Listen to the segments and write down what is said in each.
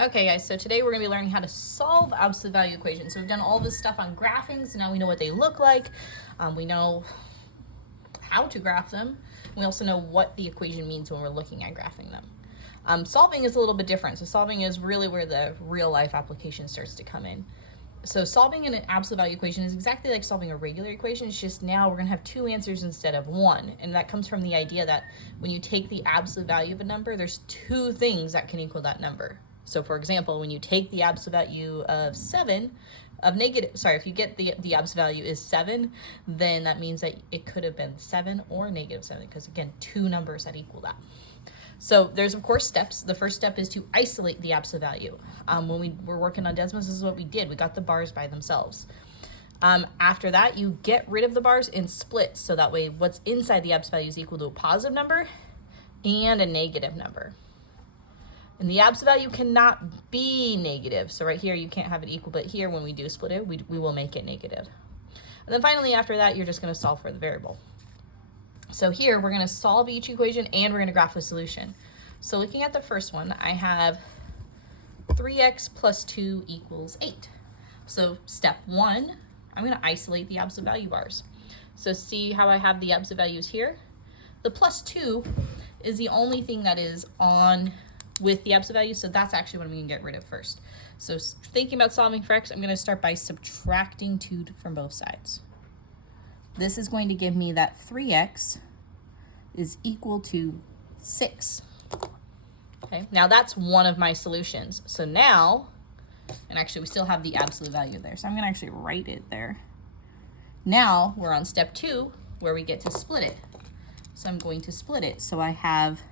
Okay guys, so today we're going to be learning how to solve absolute value equations. So we've done all this stuff on graphing, so now we know what they look like. We know how to graph them. We also know what the equation means when we're looking at graphing them. Solving is a little bit different. So solving is really where the real life application starts to come in. So solving an absolute value equation is exactly like solving a regular equation. It's just now we're going to have two answers instead of one. And that comes from the idea that when you take the absolute value of a number, there's two things that can equal that number. So for example, when you take the absolute value of if you get the absolute value is 7, then that means that it could have been 7 or -7, because again, two numbers that equal that. So there's of course steps. The first step is to isolate the absolute value. When we were working on Desmos, this is what we did. We got the bars by themselves. After that, you get rid of the bars and split, so that way what's inside the absolute value is equal to a positive number and a negative number. And the absolute value cannot be negative. So right here, you can't have it equal, but here when we do split it, we will make it negative. And then finally, after that, you're just gonna solve for the variable. So here, we're gonna solve each equation and we're gonna graph the solution. So looking at the first one, I have 3x plus 2 equals 8. So step 1, I'm gonna isolate the absolute value bars. So see how I have the absolute values here? The plus 2 is the only thing that is on with the absolute value, so that's actually what I'm going to get rid of first. So thinking about solving for x, I'm going to start by subtracting 2 from both sides. This is going to give me that 3x is equal to 6. Okay, now that's one of my solutions. So now, and actually we still have the absolute value there, so I'm going to actually write it there. Now we're on step 2 where we get to split it. So I'm going to split it. So I have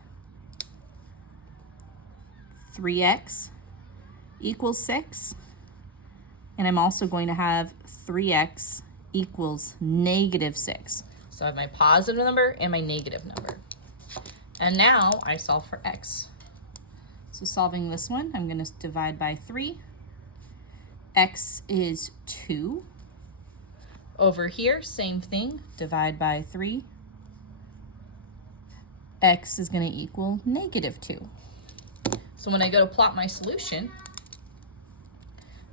3x equals 6, and I'm also going to have 3x equals -6. So I have my positive number and my negative number. And now I solve for x. So solving this one, I'm going to divide by 3. X is 2. Over here, same thing, divide by 3. X is going to equal -2. So when I go to plot my solution,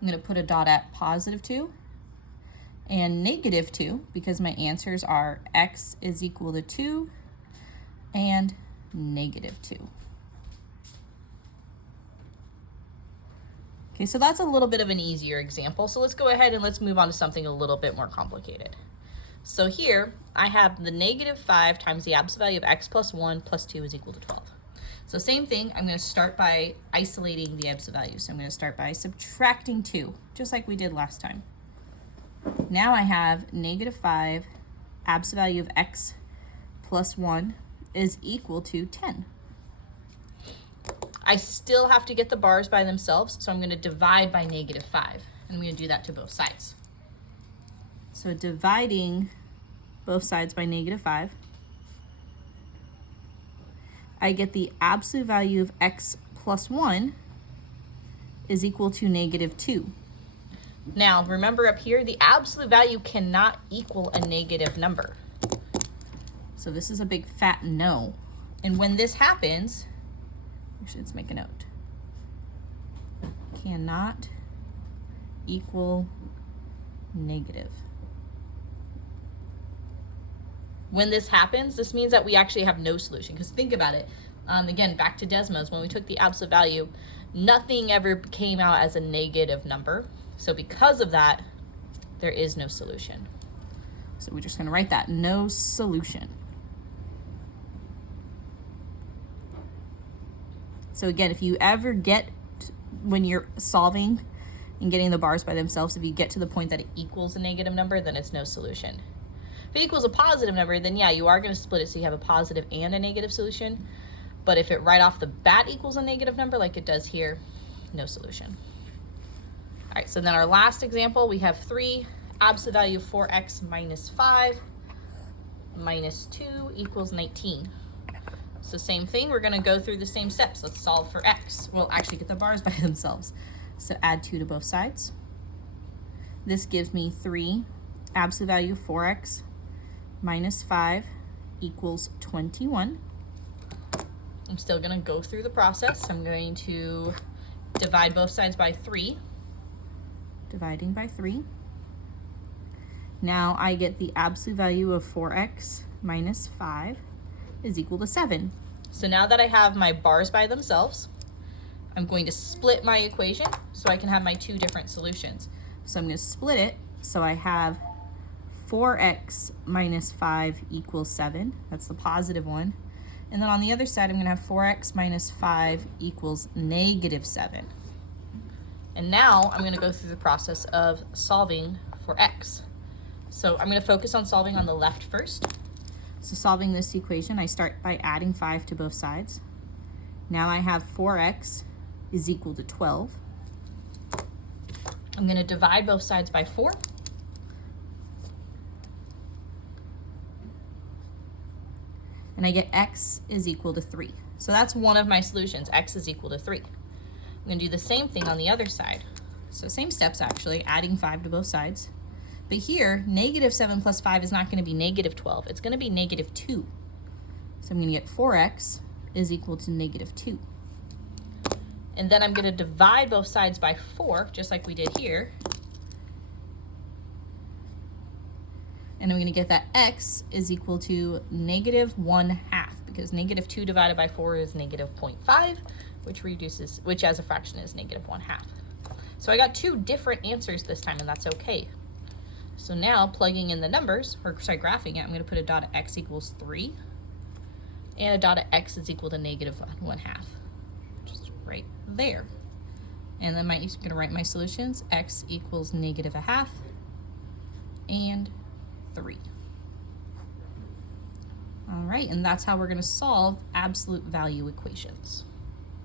I'm going to put a dot at +2 and -2, because my answers are x is equal to 2 and -2. Okay, so that's a little bit of an easier example. So let's go ahead and let's move on to something a little bit more complicated. So here I have the -5 times the absolute value of x plus 1 plus 2 is equal to 12. So same thing, I'm going to start by isolating the absolute value. So I'm going to start by subtracting 2, just like we did last time. Now I have -5 absolute value of x plus 1 is equal to 10. I still have to get the bars by themselves, so I'm going to divide by -5. And I'm going to do that to both sides. So dividing both sides by -5, I get the absolute value of x plus 1 is equal to -2. Now, remember up here, the absolute value cannot equal a negative number. So this is a big fat no. And when this happens, actually, let's make a note. Cannot equal negative. When this happens, this means that we actually have no solution. Because think about it. Again, back to Desmos, when we took the absolute value, nothing ever came out as a negative number. So because of that, there is no solution. So we're just going to write that, no solution. So again, if you ever get, when you're solving and getting the bars by themselves, if you get to the point that it equals a negative number, then it's no solution. If it equals a positive number, then yeah, you are going to split it so you have a positive and a negative solution. But if it right off the bat equals a negative number like it does here, no solution. All right, so then our last example, we have 3, absolute value of 4x minus 5 minus 2 equals 19. So same thing, we're going to go through the same steps. Let's solve for x. Well, actually get the bars by themselves. So add 2 to both sides. This gives me 3, absolute value of 4x minus 5 equals 21. I'm still going to go through the process. I'm going to divide both sides by 3. Dividing by 3. Now I get the absolute value of 4x minus 5 is equal to 7. So now that I have my bars by themselves, I'm going to split my equation so I can have my two different solutions. So I'm going to split it so I have 4x minus 5 equals 7. That's the positive one. And then on the other side, I'm going to have 4x minus 5 equals negative 7. And now I'm going to go through the process of solving for x. So I'm going to focus on solving on the left first. So solving this equation, I start by adding 5 to both sides. Now I have 4x is equal to 12. I'm going to divide both sides by 4. And I get x is equal to 3. So that's one of my solutions, x is equal to 3. I'm going to do the same thing on the other side. So same steps actually, adding 5 to both sides. But here, negative 7 plus 5 is not going to be negative 12. It's going to be negative 2. So I'm going to get 4x is equal to negative 2. And then I'm going to divide both sides by 4, just like we did here. And I'm going to get that x is equal to negative 1/2, because negative 2 divided by 4 is negative 0.5, which as a fraction is negative 1/2. So I got two different answers this time, and that's okay. So now plugging in the numbers, or sorry, graphing it, I'm going to put a dot at x equals 3 and a dot at x is equal to negative 1/2, just right there. And then I'm going to write my solutions. X equals negative 1/2 and 3. All right, and that's how we're going to solve absolute value equations.